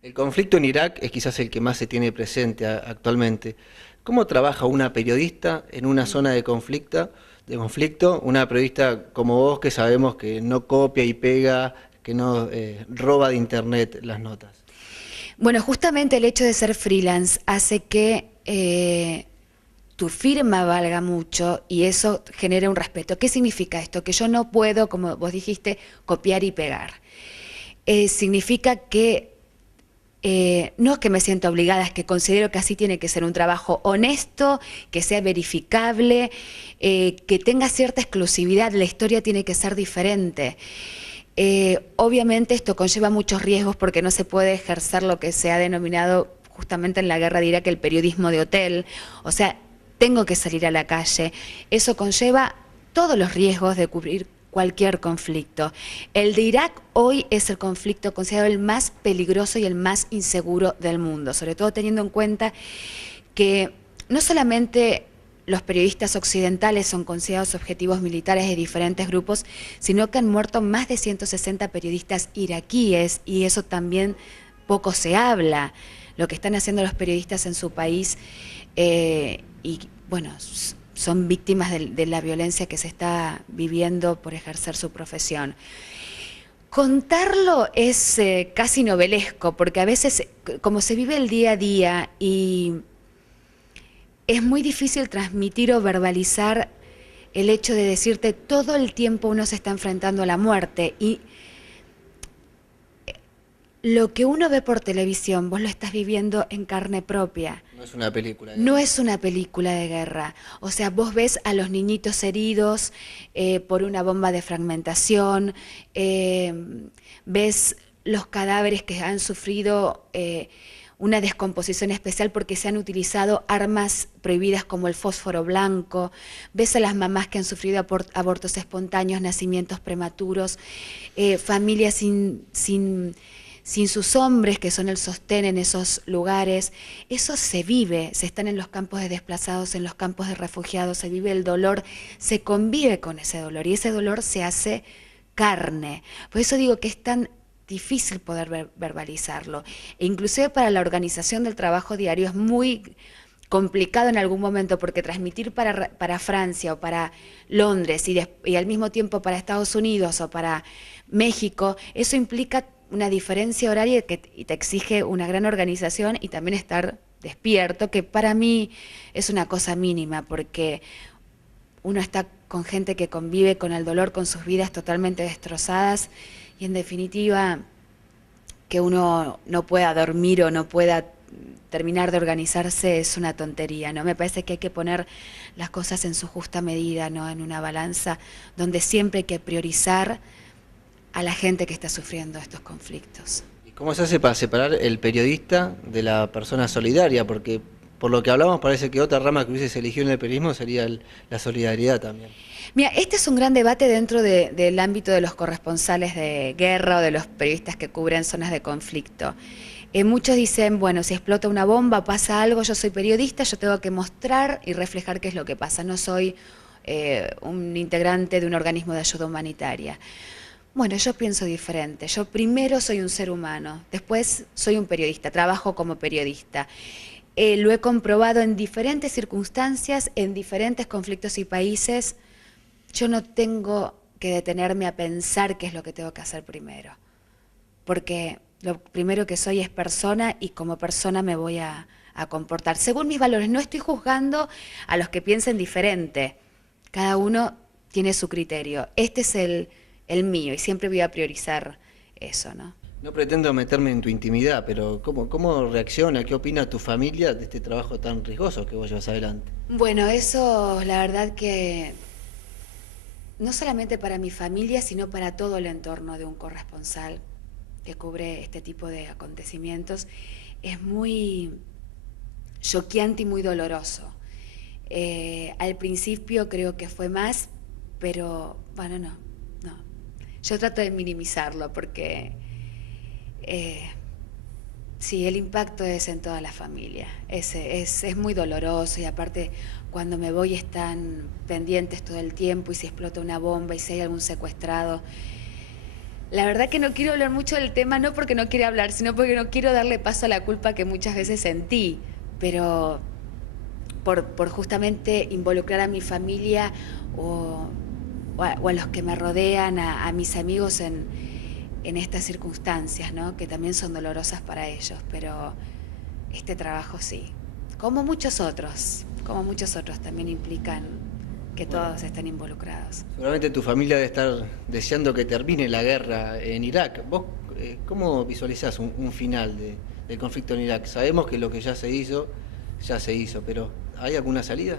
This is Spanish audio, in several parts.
El conflicto en Irak es quizás el que más se tiene presente actualmente. ¿Cómo trabaja una periodista en una zona de conflicto, una periodista como vos que sabemos que no copia y pega, que no roba de internet las notas? Bueno, justamente el hecho de ser freelance hace que tu firma valga mucho y eso genera un respeto. ¿Qué significa esto? Que yo no puedo, como vos dijiste, copiar y pegar. Significa que no es que me sienta obligada, es que considero que así tiene que ser un trabajo honesto, que sea verificable, que tenga cierta exclusividad, la historia tiene que ser diferente. Obviamente esto conlleva muchos riesgos porque no se puede ejercer lo que se ha denominado justamente en la guerra de Irak el periodismo de hotel, o sea, tengo que salir a la calle. Eso conlleva todos los riesgos de cubrir cualquier conflicto. El de Irak hoy es el conflicto considerado el más peligroso y el más inseguro del mundo, sobre todo teniendo en cuenta que no solamente los periodistas occidentales son considerados objetivos militares de diferentes grupos, sino que han muerto más de 160 periodistas iraquíes y eso también poco se habla, lo que están haciendo los periodistas en su país y bueno, son víctimas de la violencia que se está viviendo por ejercer su profesión. Contarlo es casi novelesco, porque a veces, como se vive el día a día y es muy difícil transmitir o verbalizar el hecho de decirte todo el tiempo uno se está enfrentando a la muerte y lo que uno ve por televisión, vos lo estás viviendo en carne propia. No es una película de No guerra. es una película de guerra. O sea, vos ves a los niñitos heridos por una bomba de fragmentación, ves los cadáveres que han sufrido una descomposición especial porque se han utilizado armas prohibidas como el fósforo blanco, ves a las mamás que han sufrido abortos espontáneos, nacimientos prematuros, familias sin sus hombres, que son el sostén en esos lugares. Eso se vive, se están en los campos de desplazados, en los campos de refugiados, se vive el dolor, se convive con ese dolor y ese dolor se hace carne. Por eso digo que es tan difícil poder verbalizarlo. E inclusive para la organización del trabajo diario es muy complicado en algún momento porque transmitir para Francia o para Londres y al mismo tiempo para Estados Unidos o para México, eso implica una diferencia horaria que y te exige una gran organización y también estar despierto, que para mí es una cosa mínima, porque uno está con gente que convive con el dolor, con sus vidas totalmente destrozadas, y en definitiva que uno no pueda dormir o no pueda terminar de organizarse es una tontería, ¿no? Me parece que hay que poner las cosas en su justa medida, ¿no? En una balanza donde siempre hay que priorizar a la gente que está sufriendo estos conflictos. ¿Y cómo se hace para separar el periodista de la persona solidaria? Porque por lo que hablamos parece que otra rama que hubieses elegido en el periodismo sería la solidaridad también. Mira, este es un gran debate dentro del ámbito de los corresponsales de guerra o de los periodistas que cubren zonas de conflicto. Muchos dicen, bueno, si explota una bomba, pasa algo, yo soy periodista, yo tengo que mostrar y reflejar qué es lo que pasa, no soy un integrante de un organismo de ayuda humanitaria. Bueno, yo pienso diferente. Yo primero soy un ser humano, después soy un periodista, trabajo como periodista. Lo he comprobado en diferentes circunstancias, en diferentes conflictos y países. Yo no tengo que detenerme a pensar qué es lo que tengo que hacer primero, porque lo primero que soy es persona y como persona me voy a comportar según mis valores. No estoy juzgando a los que piensen diferente, cada uno tiene su criterio. Este es el mío y siempre voy a priorizar eso, ¿no? No pretendo meterme en tu intimidad, pero ¿cómo reacciona, qué opina tu familia de este trabajo tan riesgoso que vos llevas adelante? Bueno, eso la verdad que no solamente para mi familia, sino para todo el entorno de un corresponsal que cubre este tipo de acontecimientos, es muy choqueante y muy doloroso. Al principio creo que fue más, pero bueno, no. Yo trato de minimizarlo porque eh, sí, el impacto es en toda la familia. Es muy doloroso y aparte cuando me voy están pendientes todo el tiempo y si explota una bomba y si hay algún secuestrado. La verdad que no quiero hablar mucho del tema, no porque no quiera hablar, sino porque no quiero darle paso a la culpa que muchas veces sentí, pero por justamente involucrar a mi familia o a los que me rodean, a mis amigos en estas circunstancias, ¿no? Que también son dolorosas para ellos, pero este trabajo sí, como muchos otros también implican que todos estén involucrados. Seguramente tu familia debe estar deseando que termine la guerra en Irak. ¿Vos cómo visualizás un final del conflicto en Irak? Sabemos que lo que ya se hizo, pero ¿hay alguna salida?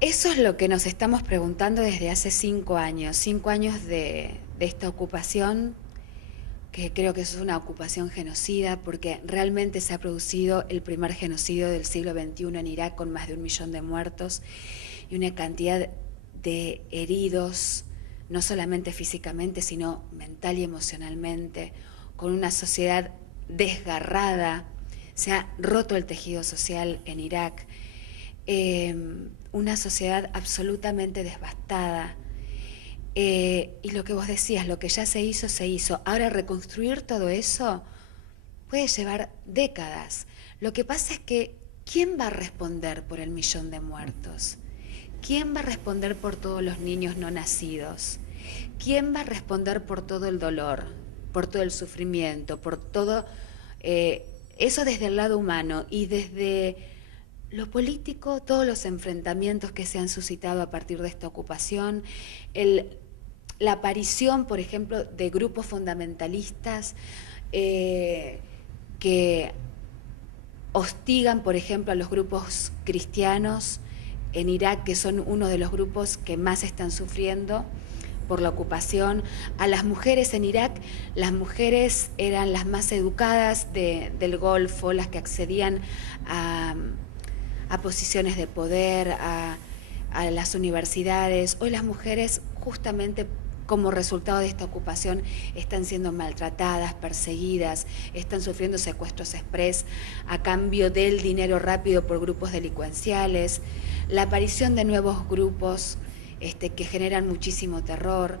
Eso es lo que nos estamos preguntando desde hace 5 años de esta ocupación, que creo que es una ocupación genocida, porque realmente se ha producido el primer genocidio del siglo XXI en Irak, con más de 1 millón de muertos y una cantidad de heridos, no solamente físicamente, sino mental y emocionalmente, con una sociedad desgarrada. Se ha roto el tejido social en Irak, una sociedad absolutamente devastada. Y lo que vos decías, lo que ya se hizo, se hizo. Ahora reconstruir todo eso puede llevar décadas. Lo que pasa es que, ¿quién va a responder por el 1 millón de muertos? ¿Quién va a responder por todos los niños no nacidos? ¿Quién va a responder por todo el dolor, por todo el sufrimiento, por todo eso desde el lado humano y desde lo político, todos los enfrentamientos que se han suscitado a partir de esta ocupación, la aparición, por ejemplo, de grupos fundamentalistas que hostigan, por ejemplo, a los grupos cristianos en Irak, que son uno de los grupos que más están sufriendo por la ocupación. A las mujeres en Irak, las mujeres eran las más educadas del Golfo, las que accedían a posiciones de poder, a las universidades. Hoy las mujeres, justamente como resultado de esta ocupación, están siendo maltratadas, perseguidas, están sufriendo secuestros express a cambio del dinero rápido por grupos delincuenciales, la aparición de nuevos grupos que generan muchísimo terror.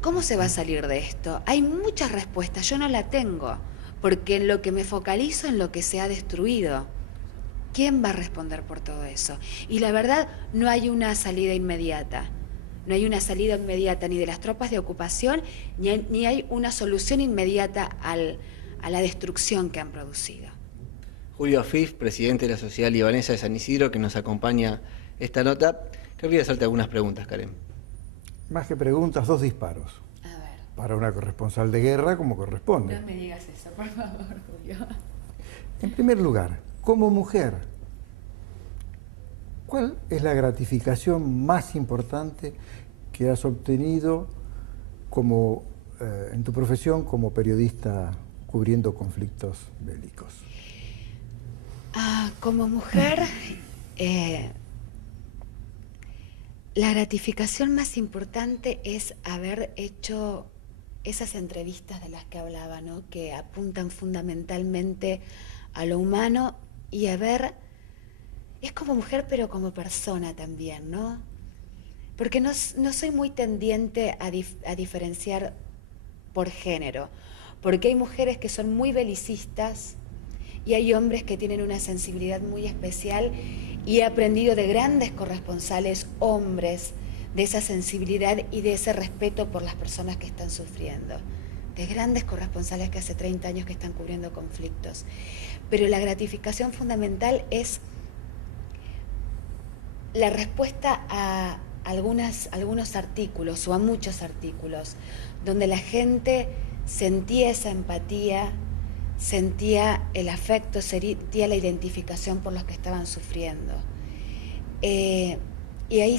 ¿Cómo se va a salir de esto? Hay muchas respuestas, yo no la tengo, porque en lo que me focalizo en lo que se ha destruido. ¿Quién va a responder por todo eso? Y la verdad, no hay una salida inmediata. No hay una salida inmediata ni de las tropas de ocupación, ni hay una solución inmediata a la destrucción que han producido. Julio Afif, presidente de la Sociedad Libanesa de San Isidro, que nos acompaña esta nota. Querría hacerte algunas preguntas, Karen. Más que preguntas, 2 disparos. A ver. Para una corresponsal de guerra, como corresponde. No me digas eso, por favor, Julio. En primer lugar, como mujer, ¿cuál es la gratificación más importante que has obtenido en tu profesión como periodista cubriendo conflictos bélicos? Como mujer, la gratificación más importante es haber hecho esas entrevistas de las que hablaba, ¿no? Que apuntan fundamentalmente a lo humano y es como mujer pero como persona también, ¿no? Porque no soy muy tendiente a diferenciar por género, porque hay mujeres que son muy belicistas y hay hombres que tienen una sensibilidad muy especial, y he aprendido de grandes corresponsales hombres de esa sensibilidad y de ese respeto por las personas que están sufriendo, de grandes corresponsales que hace 30 años que están cubriendo conflictos. Pero la gratificación fundamental es la respuesta a algunos artículos o a muchos artículos donde la gente sentía esa empatía, sentía el afecto, sentía la identificación por los que estaban sufriendo. Y ahí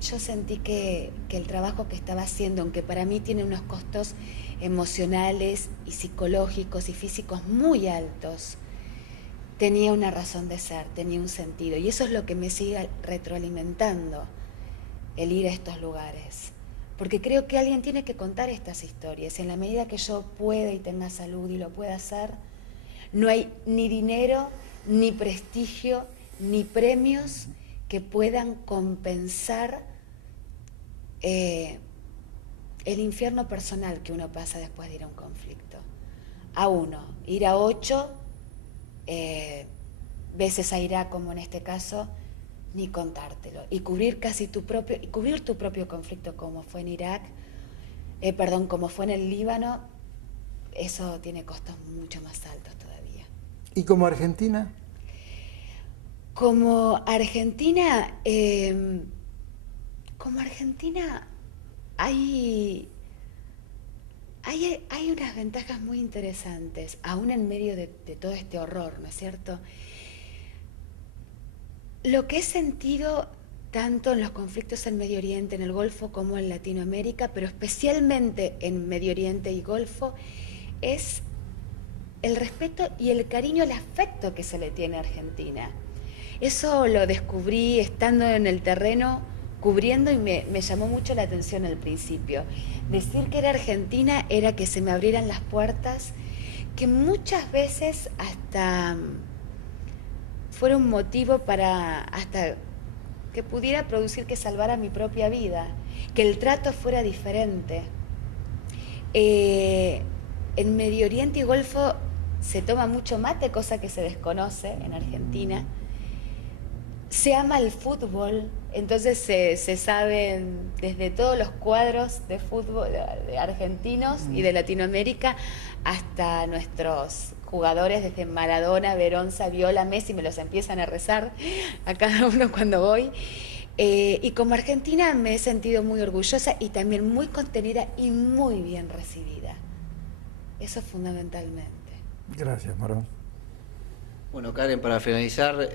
yo sentí que el trabajo que estaba haciendo, aunque para mí tiene unos costos emocionales y psicológicos y físicos muy altos, tenía una razón de ser, tenía un sentido. Y eso es lo que me sigue retroalimentando, el ir a estos lugares. Porque creo que alguien tiene que contar estas historias. En la medida que yo pueda y tenga salud y lo pueda hacer, no hay ni dinero, ni prestigio, ni premios que puedan compensar el infierno personal que uno pasa después de ir a un conflicto. A uno, ir a 8 veces a Irak, como en este caso, ni contártelo. Y cubrir tu propio conflicto, como fue en Irak, como fue en el Líbano, eso tiene costos mucho más altos todavía. ¿Y como Argentina? Como Argentina, hay unas ventajas muy interesantes, aún en medio de todo este horror, ¿no es cierto? Lo que he sentido tanto en los conflictos en Medio Oriente, en el Golfo, como en Latinoamérica, pero especialmente en Medio Oriente y Golfo, es el respeto y el cariño, el afecto que se le tiene a Argentina. Eso lo descubrí estando en el terreno, cubriendo, y me llamó mucho la atención al principio. Decir que era Argentina era que se me abrieran las puertas, que muchas veces hasta fuera un motivo para hasta que pudiera producir que salvara mi propia vida, que el trato fuera diferente. En Medio Oriente y Golfo se toma mucho mate, cosa que se desconoce en Argentina. Se ama el fútbol, entonces se saben desde todos los cuadros de fútbol de argentinos y de Latinoamérica hasta nuestros jugadores, desde Maradona, Verón, Saviola, Messi, me los empiezan a rezar a cada uno cuando voy. Y como argentina me he sentido muy orgullosa y también muy contenida y muy bien recibida. Eso fundamentalmente. Gracias, Marón. Bueno, Karen, para finalizar,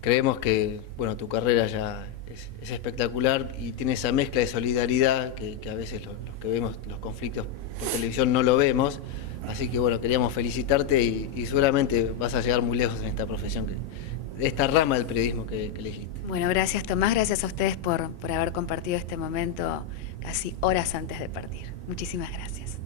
creemos que tu carrera ya es espectacular y tiene esa mezcla de solidaridad que a veces los que vemos los conflictos por televisión no lo vemos. Así que queríamos felicitarte y seguramente vas a llegar muy lejos en esta profesión, de esta rama del periodismo que elegiste. Bueno, gracias Tomás, gracias a ustedes por haber compartido este momento casi horas antes de partir. Muchísimas gracias.